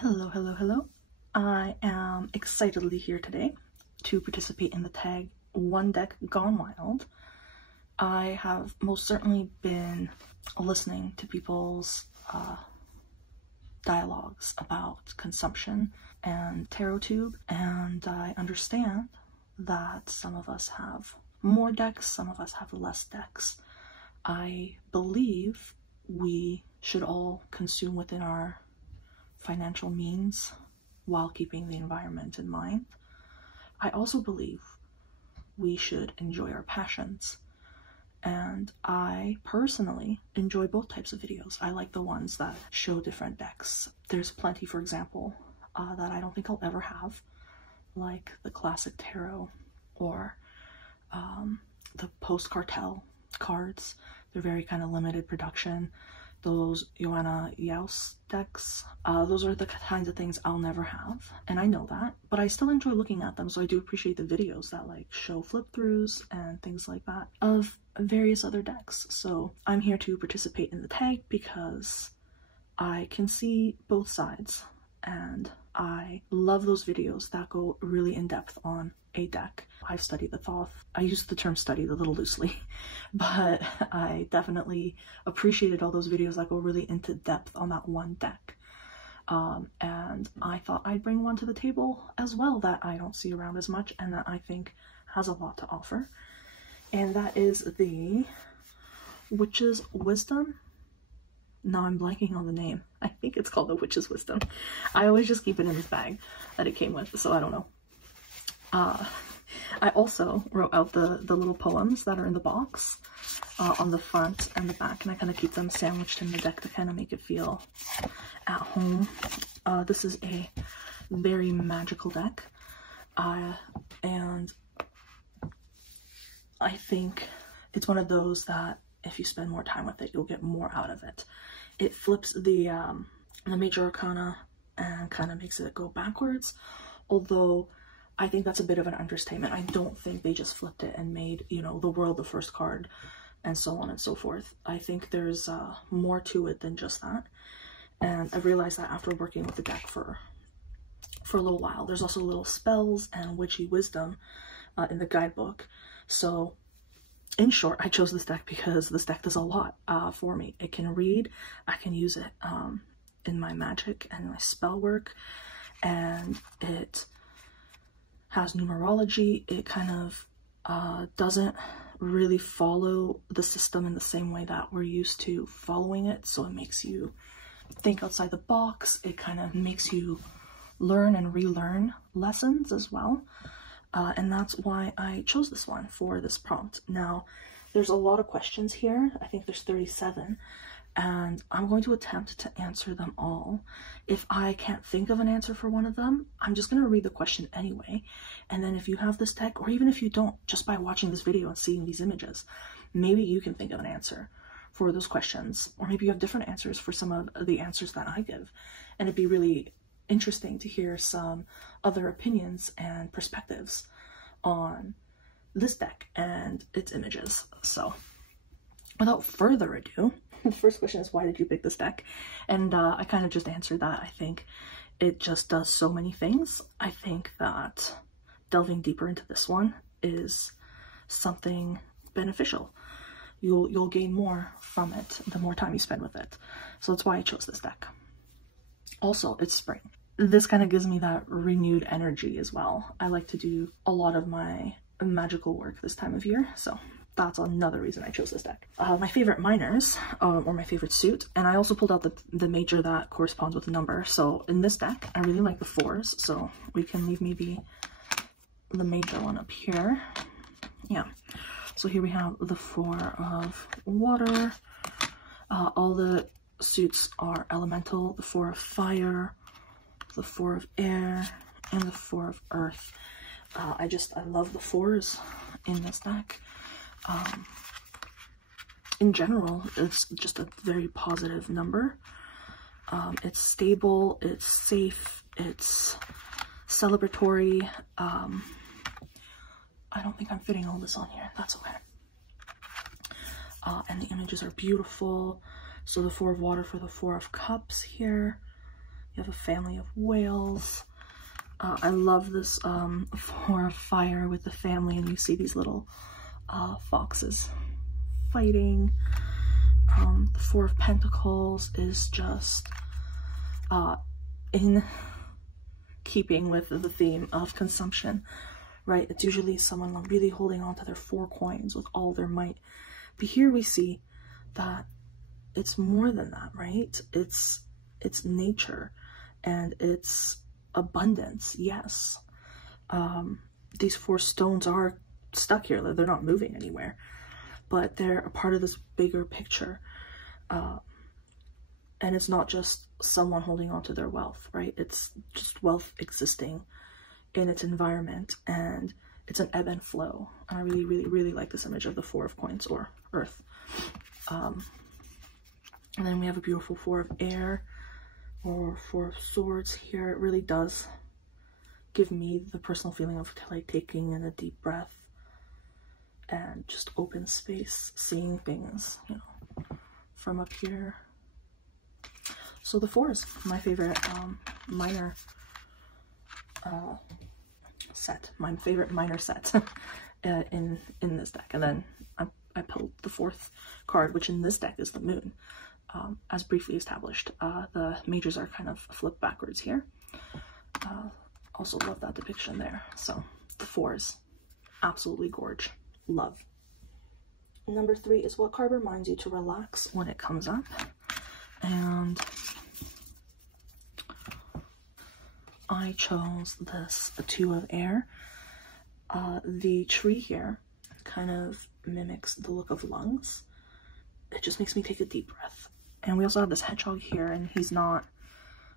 Hello, hello, hello. I am excitedly here today to participate in the tag One Deck Gone Wild. I have most certainly been listening to people's dialogues about consumption and tarot tube, and I understand that some of us have more decks, some of us have less decks. I believe we should all consume within our financial means while keeping the environment in mind. I also believe we should enjoy our passions, and I personally enjoy both types of videos. I like the ones that show different decks. There's plenty, for example, that I don't think I'll ever have, like the classic tarot or the post-cartel cards. They're very kind of limited production. Those Joanna Yaus decks, those are the kinds of things I'll never have, and I know that, but I still enjoy looking at them, so I do appreciate the videos that like show flip-throughs and things like that of various other decks. So I'm here to participate in the tag because I can see both sides, and I love those videos that go really in depth on a deck. I've studied the Thoth. I use the term studied a little loosely, but I definitely appreciated all those videos that go really into depth on that one deck. And I thought I'd bring one to the table as well that I don't see around as much and that I think has a lot to offer. And that is the Witch's Wisdom. Now I'm blanking on the name. I think it's called the Witch's Wisdom. I always just keep it in this bag that it came with, so I don't know. I also wrote out the little poems that are in the box on the front and the back, and I kind of keep them sandwiched in the deck to kind of make it feel at home. This is a very magical deck, and I think it's one of those that if you spend more time with it, you'll get more out of it. It flips the major arcana and kind of makes it go backwards, although I think that's a bit of an understatement. I don't think they just flipped it and made, you know, the world the first card and so on and so forth. I think there's more to it than just that, and I've realized that after working with the deck for a little while. There's also little spells and witchy wisdom in the guidebook. So in short, I chose this deck because this deck does a lot for me. It can read, I can use it in my magic and my spell work, and it has numerology. It kind of doesn't really follow the system in the same way that we're used to following it, so it makes you think outside the box. It kind of makes you learn and relearn lessons as well. And that's why I chose this one for this prompt. Now, there's a lot of questions here. I think there's 37, and I'm going to attempt to answer them all. If I can't think of an answer for one of them, I'm just going to read the question anyway. And then if you have this deck, or even if you don't, just by watching this video and seeing these images, maybe you can think of an answer for those questions, or maybe you have different answers for some of the answers that I give. And it'd be really interesting to hear some other opinions and perspectives on this deck and its images. So without further ado, the first question is, why did you pick this deck? And I kind of just answered that. I think it just does so many things. I think that delving deeper into this one is something beneficial. You'll gain more from it the more time you spend with it. So that's why I chose this deck. Also, it's spring. This kind of gives me that renewed energy as well. I like to do a lot of my magical work this time of year, so that's another reason I chose this deck. My favorite minors, or my favorite suit, and I also pulled out the major that corresponds with the number. So in this deck, I really like the 4s, so we can leave maybe the major one up here. Yeah, so here we have the 4 of water. All the suits are elemental: the 4 of fire, the 4 of air, and the 4 of earth. I love the 4s in this deck. In general, it's just a very positive number. It's stable, it's safe, it's celebratory. I don't think I'm fitting all this on here. That's okay. And the images are beautiful. So the 4 of water for the 4 of cups here. You have a family of whales. I love this 4 of fire with the family, and you see these little foxes fighting. The 4 of pentacles is just in keeping with the theme of consumption, right? It's usually someone really holding on to their 4 coins with all their might. But here we see that it's more than that, right? It's nature and it's abundance. Yes, these 4 stones are stuck here. They're not moving anywhere, but they're a part of this bigger picture. And it's not just someone holding on to their wealth, right? It's just wealth existing in its environment, and it's an ebb and flow. And I really, really, really like this image of the 4 of coins, or earth. And then we have a beautiful 4 of air, or 4 of swords here. It really does give me the personal feeling of like taking in a deep breath and just open space, seeing things, you know, from up here. So the 4 is my favorite minor set, my favorite minor set in this deck. And then I pulled the 4th card, which in this deck is the moon. As briefly established, the majors are kind of flipped backwards here. Also love that depiction there. So the 4s, absolutely gorge. Love. Number 3 is what card reminds you to relax when it comes up. And I chose this, the 2 of air. The tree here kind of mimics the look of lungs. It just makes me take a deep breath. And we also have this hedgehog here, and he's not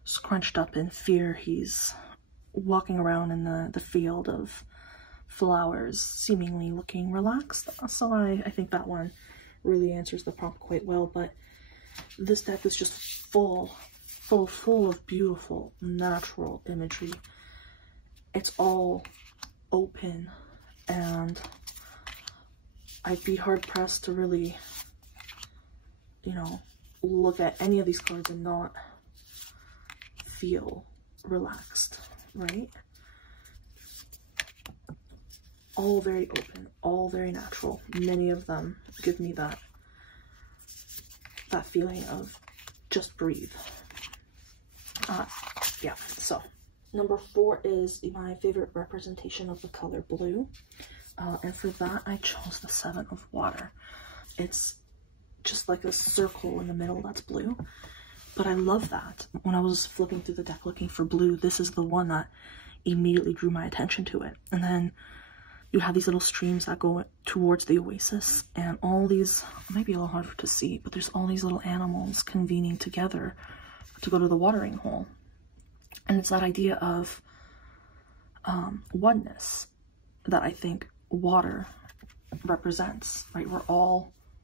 scrunched up in fear. He's walking around in the field of flowers, seemingly looking relaxed. So I think that one really answers the prompt quite well. But this deck is just full of beautiful natural imagery. It's all open, and I'd be hard pressed to really, you know, look at any of these cards and not feel relaxed, right? All very open, all very natural. Many of them give me that feeling of just breathe. Yeah, so number 4 is my favorite representation of the color blue. And for that, I chose the 7 of water. It's just like a circle in the middle that's blue. But I love that. When I was flipping through the deck looking for blue, this is the one that immediately drew my attention to it. And then you have these little streams that go towards the oasis, and all these, it might be a little hard to see, but there's all these little animals convening together to go to the watering hole. And it's that idea of oneness that I think water represents, right?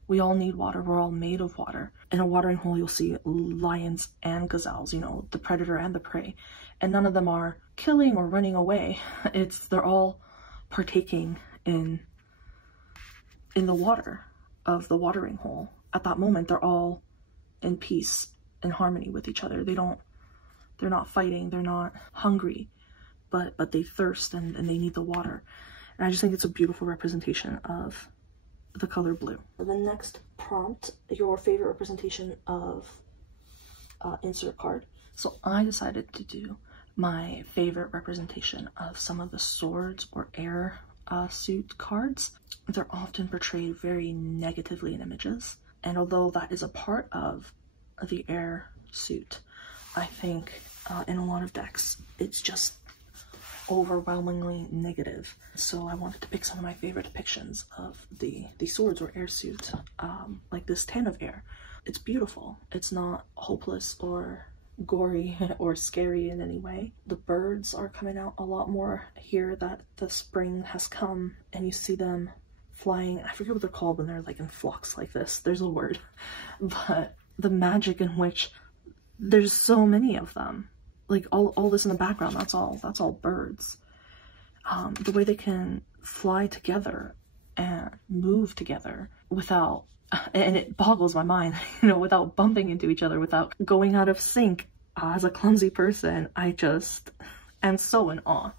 We all need water. We're all made of water. In a watering hole, you'll see lions and gazelles, you know, the predator and the prey, and none of them are killing or running away. They're all partaking in the water of the watering hole. At that moment, they're all in peace and harmony with each other. They're not fighting, they're not hungry, but they thirst and they need the water. And I just think it's a beautiful representation of the color blue. The next prompt, your favorite representation of insert card. So I decided to do my favorite representation of some of the swords or air suit cards. They're often portrayed very negatively in images, and although that is a part of the air suit, I think in a lot of decks it's just overwhelmingly negative. So I wanted to pick some of my favorite depictions of the swords or air suit, like this 10 of air. It's beautiful. It's not hopeless or gory or scary in any way. The birds are coming out a lot more here that the spring has come, and you see them flying. I forget what they're called when they're like in flocks like this. There's a word. But the magic in which there's so many of them, like all this in the background, that's all birds. The way they can fly together and move together without, and it boggles my mind, you know, without bumping into each other, without going out of sync. As a clumsy person, I just am so in awe.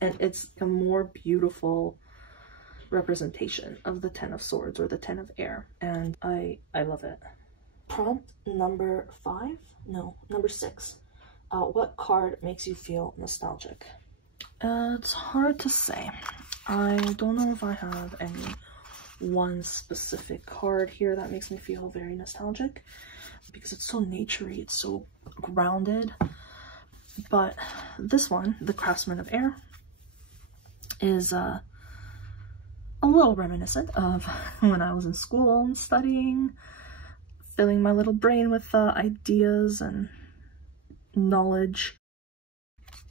And it's a more beautiful representation of the Ten of Swords, or the Ten of Air. And I love it. Prompt number 5? No, number 6. What card makes you feel nostalgic? It's hard to say. I don't know if I have any one specific card here that makes me feel very nostalgic, because it's so naturey, it's so grounded. But this one, the Craftsman of Air, is a little reminiscent of when I was in school and studying, filling my little brain with ideas and knowledge.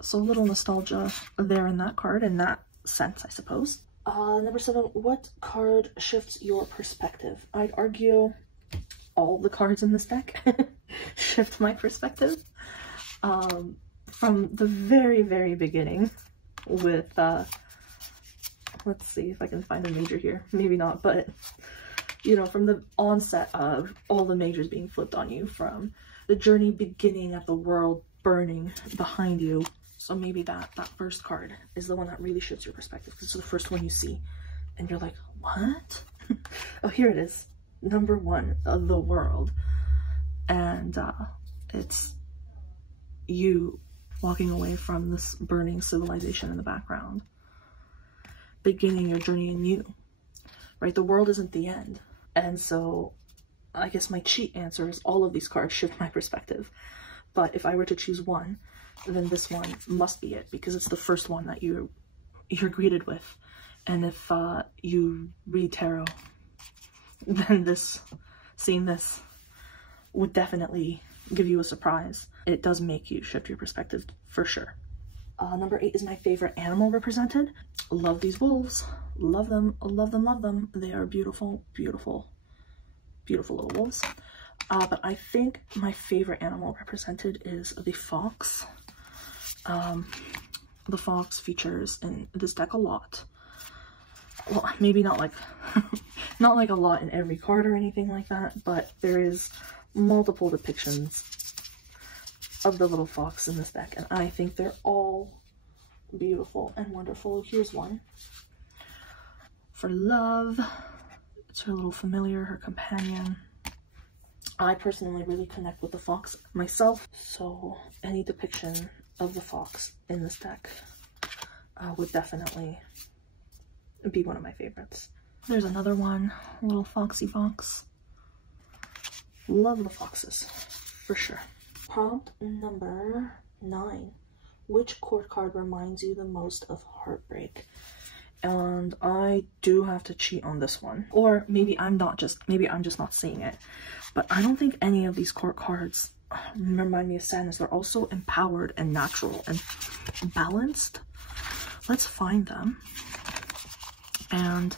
So a little nostalgia there in that card, in that sense, I suppose. Number 7, what card shifts your perspective? I'd argue all the cards in this deck shift my perspective. From the very, very beginning with, let's see if I can find a major here. Maybe not, but, you know, from the onset of all the majors being flipped on you, from the journey beginning at the world burning behind you. So maybe that first card is the one that really shifts your perspective, because it's the first one you see and you're like, what? Oh, here it is. Number 1 of the world. And it's you walking away from this burning civilization in the background, beginning your journey anew, right? The world isn't the end. And so I guess my cheat answer is all of these cards shift my perspective. But if I were to choose one, then this one must be it, because it's the first one that you're greeted with. And if you read tarot, then seeing this would definitely give you a surprise. It does make you shift your perspective for sure. Number 8 is my favorite animal represented. Love these wolves. Love them, love them, love them. They are beautiful, beautiful, beautiful little wolves. But I think my favorite animal represented is the fox. The fox features in this deck a lot. Well, maybe not like not like a lot in every card or anything like that, but there is multiple depictions of the little fox in this deck, and I think they're all beautiful and wonderful. Here's one. For love, it's her little familiar, her companion. I personally really connect with the fox myself, so any depiction of the fox in this deck would definitely be one of my favorites. There's another one, little foxy fox. Love the foxes, for sure. Prompt number 9. Which court card reminds you the most of heartbreak? And I do have to cheat on this one. Or maybe I'm just not seeing it. But I don't think any of these court cards remind me of sadness. They're also empowered and natural and balanced. Let's find them. And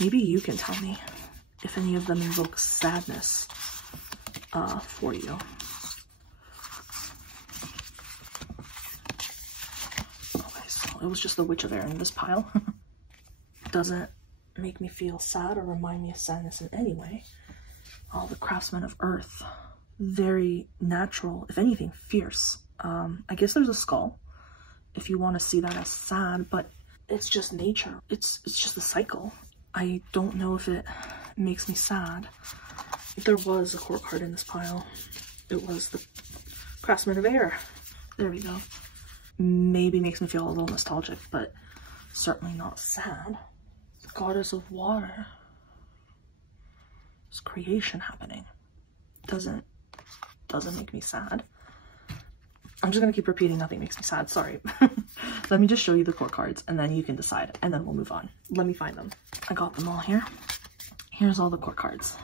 maybe you can tell me if any of them invoke sadness for you. Okay, so it was just the Witch of Air in this pile. Doesn't make me feel sad or remind me of sadness in any way. Oh, the Craftsman of Earth. Very natural, if anything, fierce. I guess there's a skull, if you want to see that as sad, but it's just nature. It's just the cycle. I don't know if it makes me sad. There was a court card in this pile. It was the Craftsman of Air. There we go. Maybe makes me feel a little nostalgic, but certainly not sad. The Goddess of Water. There's creation happening. Doesn't make me sad. I'm just gonna keep repeating nothing makes me sad, sorry. Let me just show you the court cards and then you can decide, and then we'll move on. Let me find them. I got them all here. Here's all the court cards.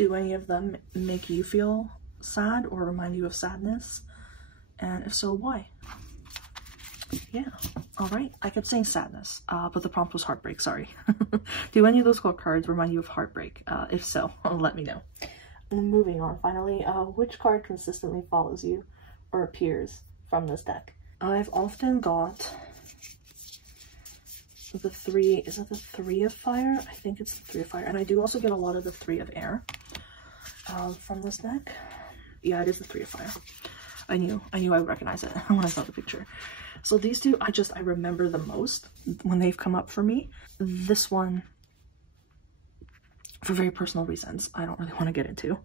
Do any of them make you feel sad or remind you of sadness? And if so, why? Yeah, all right. I kept saying sadness, but the prompt was heartbreak, sorry. Do any of those cards remind you of heartbreak? If so, let me know. Moving on, finally, which card consistently follows you or appears from this deck? I've often got the three, is it the 3 of fire? I think it's the 3 of fire. And I do also get a lot of the 3 of air from this deck. Yeah, it is the 3 of fire. I knew I would recognize it when I saw the picture. So these two, I remember the most when they've come up for me. This one, for very personal reasons, I don't really want to get into.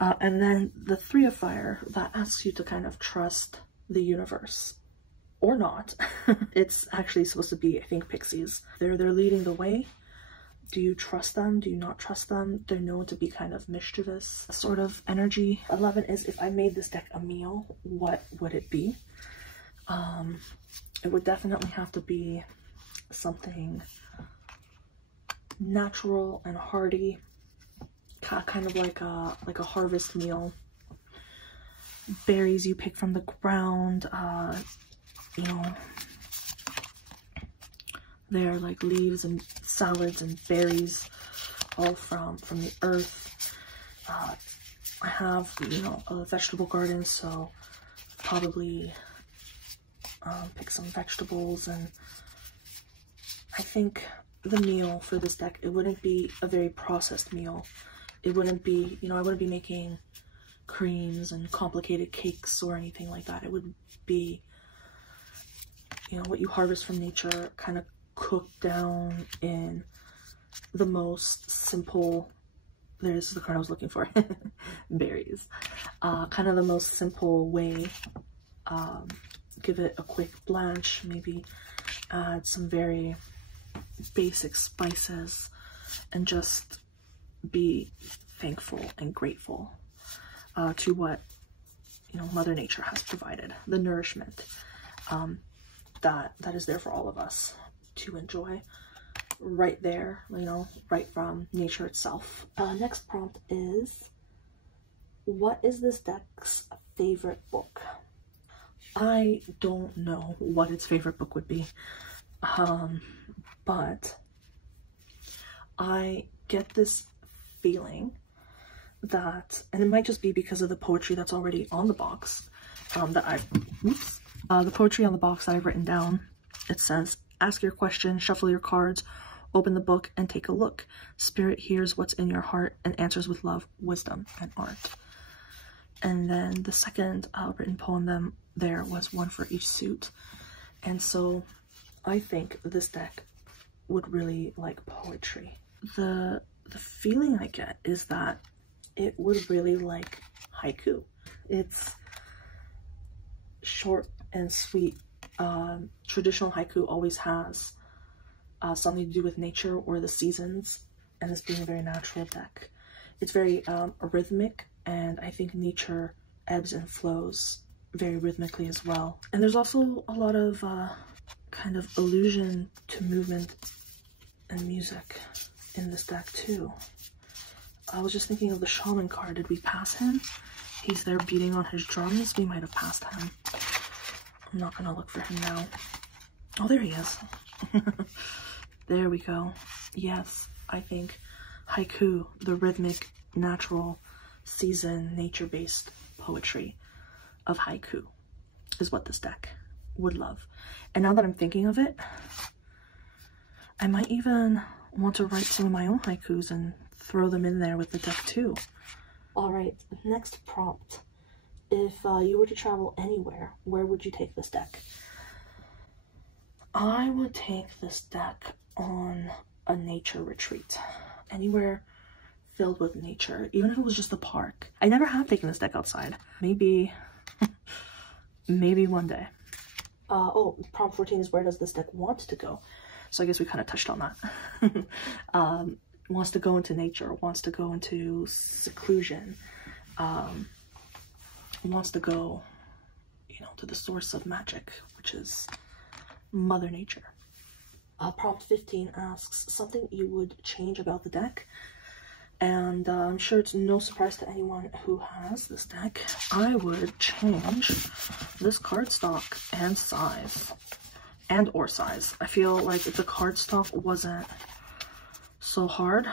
And then the 3 of fire, that asks you to kind of trust the universe. Or not. It's actually supposed to be, I think, pixies. They're leading the way. Do you trust them? Do you not trust them? They're known to be kind of mischievous sort of energy. 11 is, if I made this deck a meal, what would it be? It would definitely have to be something natural and hearty, kind of like a harvest meal. Berries you pick from the ground, you know, they're like leaves and salads and berries, all from the earth. I have, you know, a vegetable garden, so probably pick some vegetables. And I think the meal for this deck, it wouldn't be a very processed meal. It wouldn't be, you know, I wouldn't be making creams and complicated cakes or anything like that. It would be, you know, what you harvest from nature, kind of cooked down in the most simple, there's the card I was looking for, berries. Kind of the most simple way. Give it a quick blanch, maybe add some very basic spices, and just be thankful and grateful to what, you know, Mother Nature has provided, the nourishment that is there for all of us to enjoy right there, you know, right from nature itself. Next prompt is, what is this deck's favorite book? I don't know what its favorite book would be, but I get this feeling that, and it might just be because of the poetry that's already on the box, the poetry on the box that I've written down. It says, ask your question, shuffle your cards, open the book, and take a look. Spirit hears what's in your heart and answers with love, wisdom, and art. And then the second written poem there was one for each suit. And so I think this deck would really like poetry. The feeling I get is that it would really like haiku. It's short and sweet. Traditional haiku always has something to do with nature or the seasons, and this being a very natural deck. It's very rhythmic, and I think nature ebbs and flows very rhythmically as well. And there's also a lot of kind of allusion to movement and music in this deck too. I was just thinking of the shaman card. Did we pass him? He's there beating on his drums. We might have passed him. I'm not gonna look for him now. Oh, there he is. There we go. Yes, I think haiku, the rhythmic, natural, season, nature-based poetry of haiku is what this deck would love. And now that I'm thinking of it, I might even want to write some of my own haikus and throw them in there with the deck too. All right, next prompt. If you were to travel anywhere, where would you take this deck? I would take this deck on a nature retreat. Anywhere filled with nature, even if it was just the park. I never have taken this deck outside. Maybe, maybe one day. Oh, prompt 14 is, where does this deck want to go? So I guess we kind of touched on that. Wants to go into nature, wants to go into seclusion, wants to go, you know, to the source of magic, which is Mother Nature. Prompt 15 asks, something you would change about the deck? And I'm sure it's no surprise to anyone who has this deck. I would change this cardstock and size. Or size. I feel like if the cardstock wasn't so hard,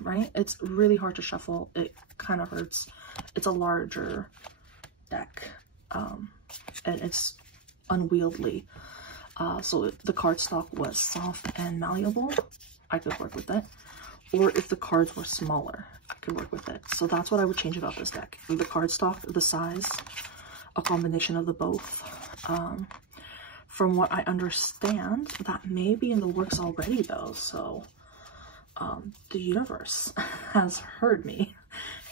right? It's really hard to shuffle. It kind of hurts. It's a larger deck. And it's unwieldy. So if the cardstock was soft and malleable, I could work with it. Or if the cards were smaller, I could work with it. So that's what I would change about this deck. The cardstock, the size, a combination of the both. From what I understand, that may be in the works already though. So the universe has heard me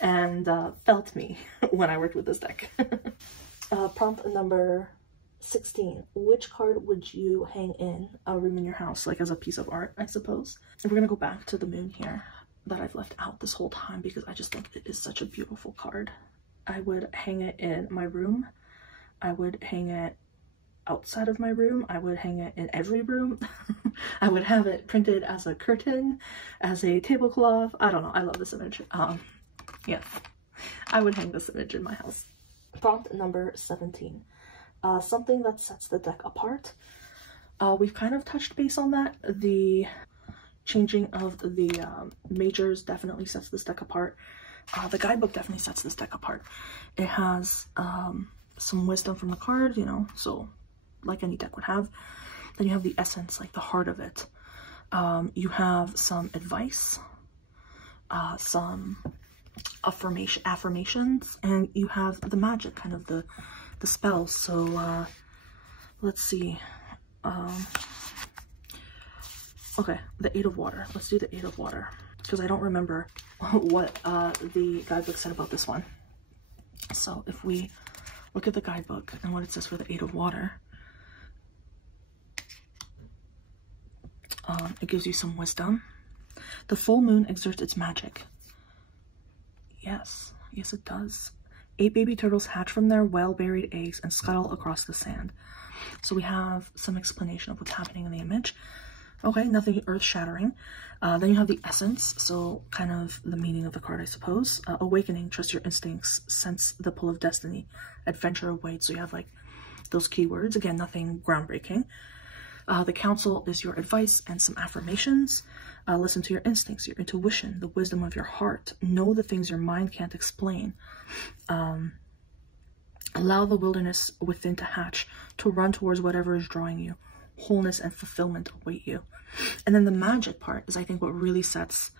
and felt me when I worked with this deck. Prompt number 16. Which card would you hang in a room in your house, like as a piece of art, I suppose? And we're gonna go back to the moon here that I've left out this whole time because I just think it is such a beautiful card. I would hang it in my room. I would hang it outside of my room. I would hang it in every room. I would have it printed as a curtain, as a tablecloth. I don't know. I love this image. Yeah, I would hang this image in my house. Prompt number 17. Something that sets the deck apart. We've kind of touched base on that. The changing of the majors definitely sets this deck apart. The guidebook definitely sets this deck apart. It has some wisdom from the card, you know, so like any deck would have. Then you have the essence, like the heart of it. You have some advice, some affirmations, and you have the magic, kind of the spells. So let's see. Okay, the 8 of water. Let's do the 8 of water because I don't remember what the guidebook said about this one. So if we look at the guidebook and what it says for the 8 of water, it gives you some wisdom. The full moon exerts its magic. Yes, yes it does. 8 baby turtles hatch from their well-buried eggs and scuttle across the sand. So we have some explanation of what's happening in the image. Okay, nothing earth-shattering. Then you have the essence, so kind of the meaning of the card, I suppose. Awakening, trust your instincts, sense the pull of destiny, adventure awaits. So you have like those keywords. Again, nothing groundbreaking. The council is your advice and some affirmations. Listen to your instincts, your intuition, the wisdom of your heart. Know the things your mind can't explain. Allow the wilderness within to hatch, to run towards whatever is drawing you. Wholeness and fulfillment await you. And then the magic part is, I think, what really sets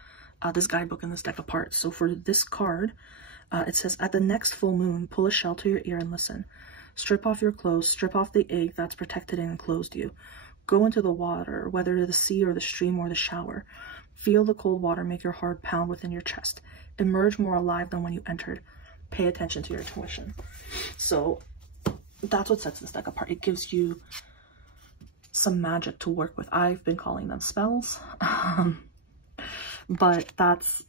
this guidebook and this deck apart. So for this card, it says, at the next full moon, pull a shell to your ear and listen. Strip off your clothes, strip off the egg that's protected and enclosed you. Go into the water, whether the sea or the stream or the shower. Feel the cold water make your heart pound within your chest. Emerge more alive than when you entered. Pay attention to your intuition. So that's what sets this deck apart. It gives you some magic to work with. I've been calling them spells, but that's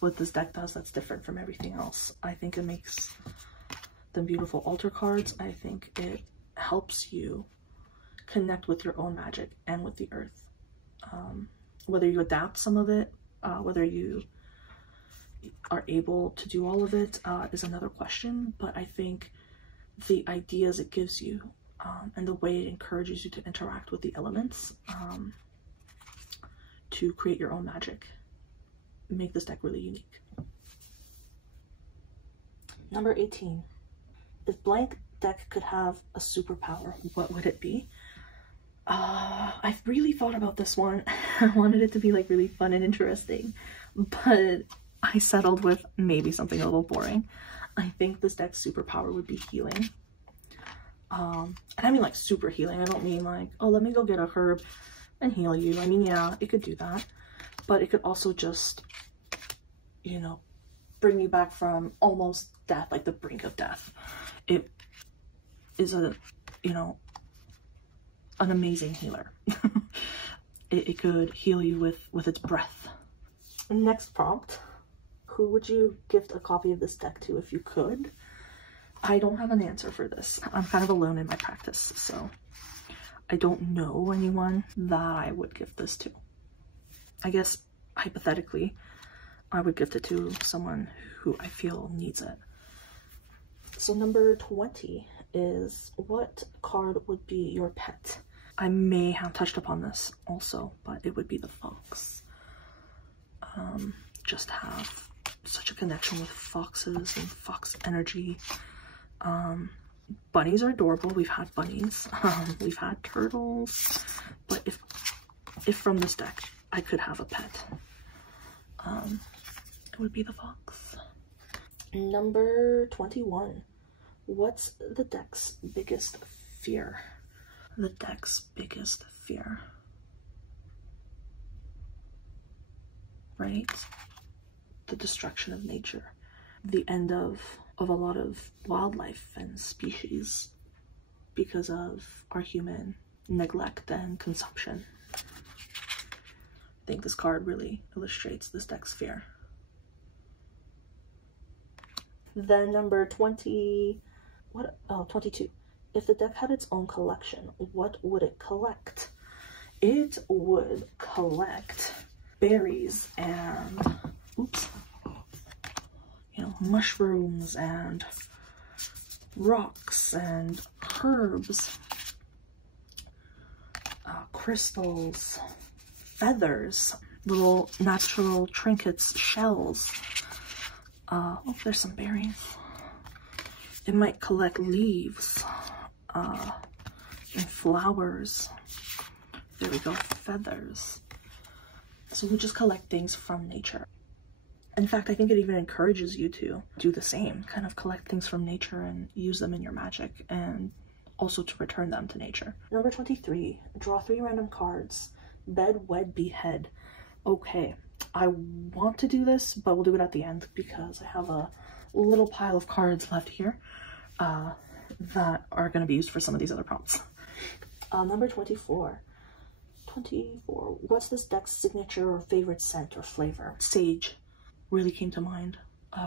what this deck does. That's different from everything else. I think it makes them beautiful altar cards. I think it helps you connect with your own magic and with the earth. Whether you adapt some of it, whether you are able to do all of it is another question, but I think the ideas it gives you and the way it encourages you to interact with the elements to create your own magic make this deck really unique. Number 18. If blank deck could have a superpower, what would it be? I've really thought about this one. I wanted it to be like really fun and interesting, but I settled with maybe something a little boring. I think this deck's superpower would be healing. And I mean like super healing. I don't mean like, oh, let me go get a herb and heal you. I mean, yeah, it could do that, but it could also just, you know, bring you back from almost death, like the brink of death. It is a, you know, an amazing healer. It could heal you with its breath. Next prompt. Who would you gift a copy of this deck to if you could? I don't have an answer for this. I'm kind of alone in my practice, so I don't know anyone that I would gift this to. I guess, hypothetically, I would gift it to someone who I feel needs it. So number 20 is, what card would be your pet? I may have touched upon this also, but it would be the fox. Just have such a connection with foxes and fox energy. Bunnies are adorable. We've had bunnies. We've had turtles. But if from this deck I could have a pet, it would be the fox. Number 21. What's the deck's biggest fear? The deck's biggest fear. Right? The destruction of nature. The end of a lot of wildlife and species because of our human neglect and consumption. I think this card really illustrates this deck's fear. Then number 22. If the deck had its own collection, what would it collect? It would collect berries and, oops, you know, mushrooms and rocks and herbs, crystals, feathers, little natural trinkets, shells. Oh, there's some berries. It might collect leaves and flowers. There we go, feathers. So we just collect things from nature. In fact, I think it even encourages you to do the same, kind of collect things from nature and use them in your magic, and also to return them to nature. Number 23, draw 3 random cards. Bed, Wed, Behead. Okay, I want to do this, but we'll do it at the end because I have a little pile of cards left here that are going to be used for some of these other prompts. Number 24. What's this deck's signature or favorite scent or flavor? Sage really came to mind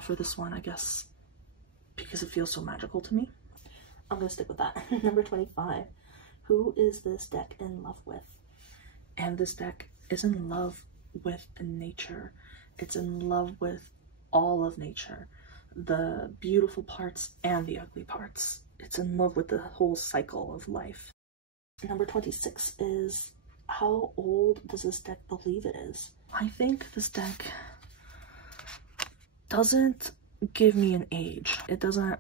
for this one, I guess, because it feels so magical to me. I'm gonna stick with that. Number 25. Who is this deck in love with? And this deck is in love with nature. It's in love with all of nature, the beautiful parts and the ugly parts. It's in love with the whole cycle of life. Number 26 is, how old does this deck believe it is? I think this deck doesn't give me an age. It doesn't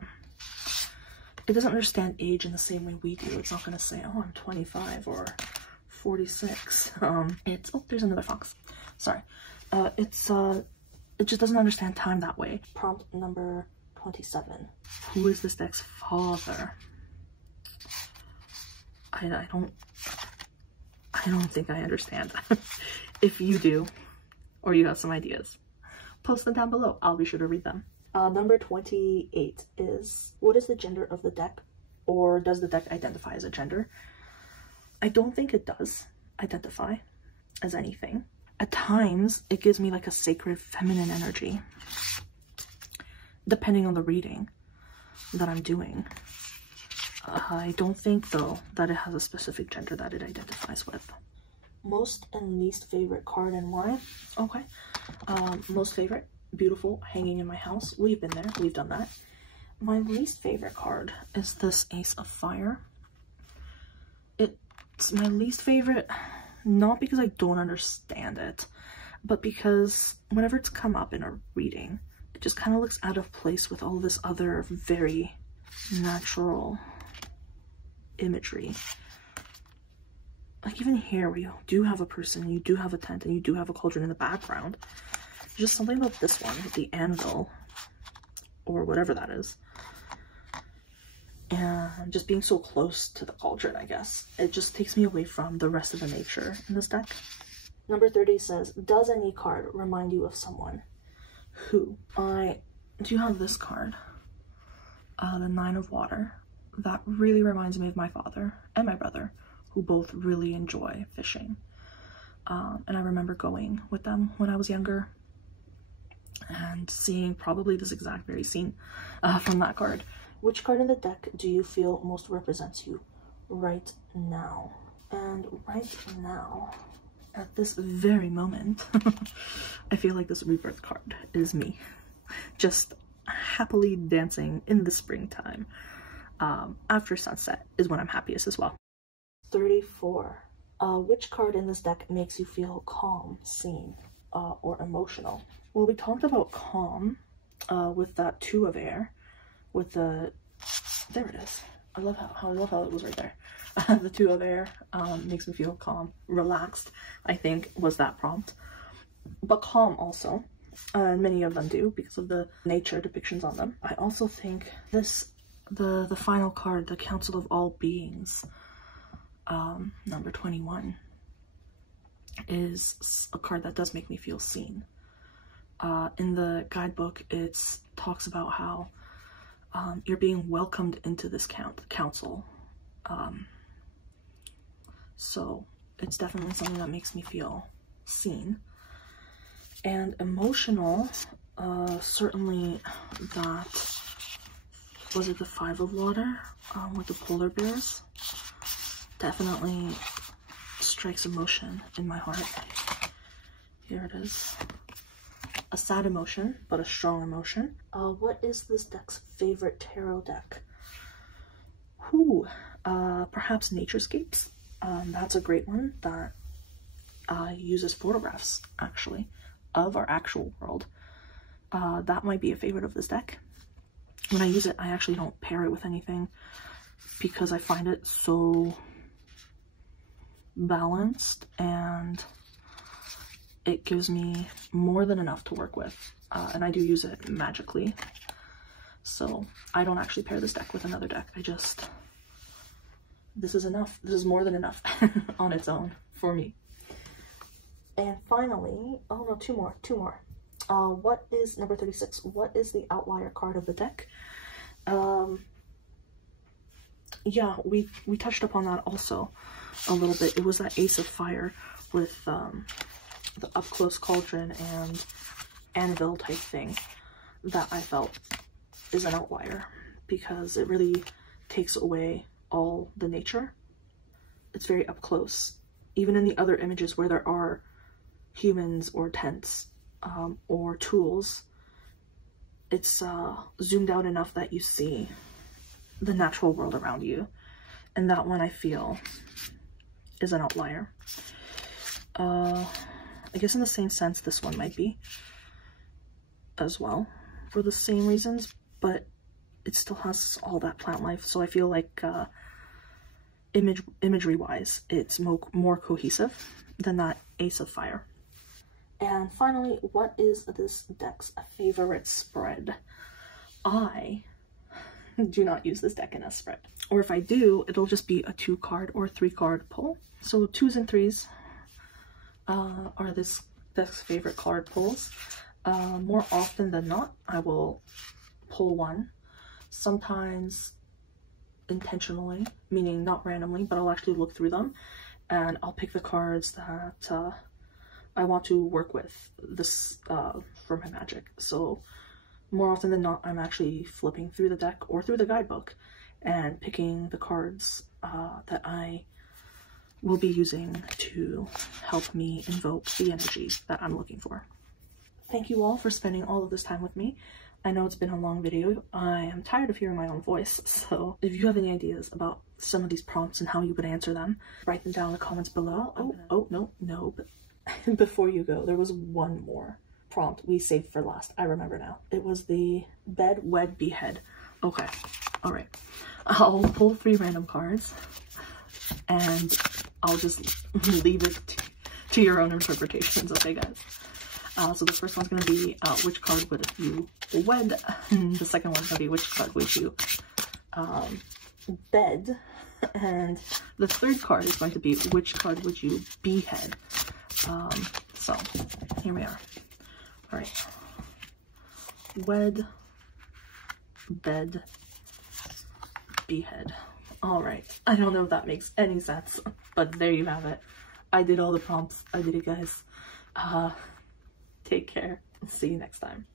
understand age in the same way we do. It's not going to say, oh, I'm 25 or 46. Oh, there's another fox. Sorry. It just doesn't understand time that way. Prompt number 27. Who is this deck's father? I don't think I understand. If you do, or you have some ideas, post them down below. I'll be sure to read them. Number 28 is, what is the gender of the deck? Or does the deck identify as a gender? I don't think it does identify as anything. At times, it gives me like a sacred feminine energy, depending on the reading that I'm doing. I don't think, though, that it has a specific gender that it identifies with. Most and least favorite card and why? Okay. Most favorite, beautiful, hanging in my house. We've been there. We've done that. My least favorite card is this Ace of Fire. It's my least favorite, not because I don't understand it, but because whenever it's come up in a reading, it just kind of looks out of place with all this other very natural imagery. Like even here, where you do have a person, you do have a tent, and you do have a cauldron in the background. Just something about this one with the anvil, or whatever that is, and just being so close to the cauldron, I guess. It just takes me away from the rest of the nature in this deck. Number 30 says, does any card remind you of someone? Who? I do have this card, the 9 of Water. That really reminds me of my father and my brother, who both really enjoy fishing. And I remember going with them when I was younger and seeing probably this exact very scene from that card. Which card in the deck do you feel most represents you right now? And right now, At this very moment, I feel like this rebirth card is me. Just happily dancing in the springtime. After sunset is when I'm happiest as well. 34. Which card in this deck makes you feel calm, seen, or emotional? Well, we talked about calm with that 2 of air, with the, there it is. I love how it was right there. The 2 of air makes me feel calm, relaxed, I think was that prompt. But calm also, many of them do because of the nature depictions on them. I also think this, the final card, the Council of All Beings, number 21, is a card that does make me feel seen. In the guidebook, it talks about how you're being welcomed into this council. So it's definitely something that makes me feel seen. And emotional, certainly that, was it the 5 of water with the polar bears? Definitely strikes emotion in my heart. Here it is. A sad emotion, but a strong emotion. What is this deck's favorite tarot deck? Perhaps Naturescapes. That's a great one that uses photographs, actually, of our actual world. That might be a favorite of this deck. When I use it, I actually don't pair it with anything because I find it so balanced and it gives me more than enough to work with. And I do use it magically. So I don't actually pair this deck with another deck. This is enough. This is more than enough on its own for me. And finally, oh no, two more. What is number 36? What is the outlier card of the deck? Yeah, we touched upon that also a little bit. It was that Ace of Fire with the up close cauldron and anvil type thing that I felt is an outlier because it really takes away all the nature. It's very up close. Even in the other images where there are humans or tents or tools, it's zoomed out enough that you see the natural world around you. And that one I feel is an outlier. I guess in the same sense this one might be as well for the same reasons, but it still has all that plant life, so I feel like imagery wise it's more cohesive than that Ace of Fire. And finally, what is this deck's favorite spread? I do not use this deck in a spread, or if I do, it'll just be a 2-card or 3-card pull. So 2s and 3s are this deck's favorite card pulls. More often than not, I will pull one, sometimes intentionally, meaning not randomly, but I'll actually look through them and I'll pick the cards that I want to work with this for my magic. So more often than not, I'm actually flipping through the deck or through the guidebook and picking the cards that I will be using to help me invoke the energy that I'm looking for. Thank you all for spending all of this time with me. I know it's been a long video. I am tired of hearing my own voice, so if you have any ideas about some of these prompts and how you would answer them, write them down in the comments below. No, but before you go, there was one more prompt we saved for last. I remember now. It was the Bed, Wed, Behead. Okay, all right. I'll pull 3 random cards and I'll just leave it to your own interpretations, okay guys? So the first one's going to be which card would you wed? The second one's going to be which card would you bed? And the third card is going to be which card would you behead? So here we are. All right. Wed, bed, behead. All right. I don't know if that makes any sense, but there you have it. I did all the prompts. I did it, guys. Take care. See you next time.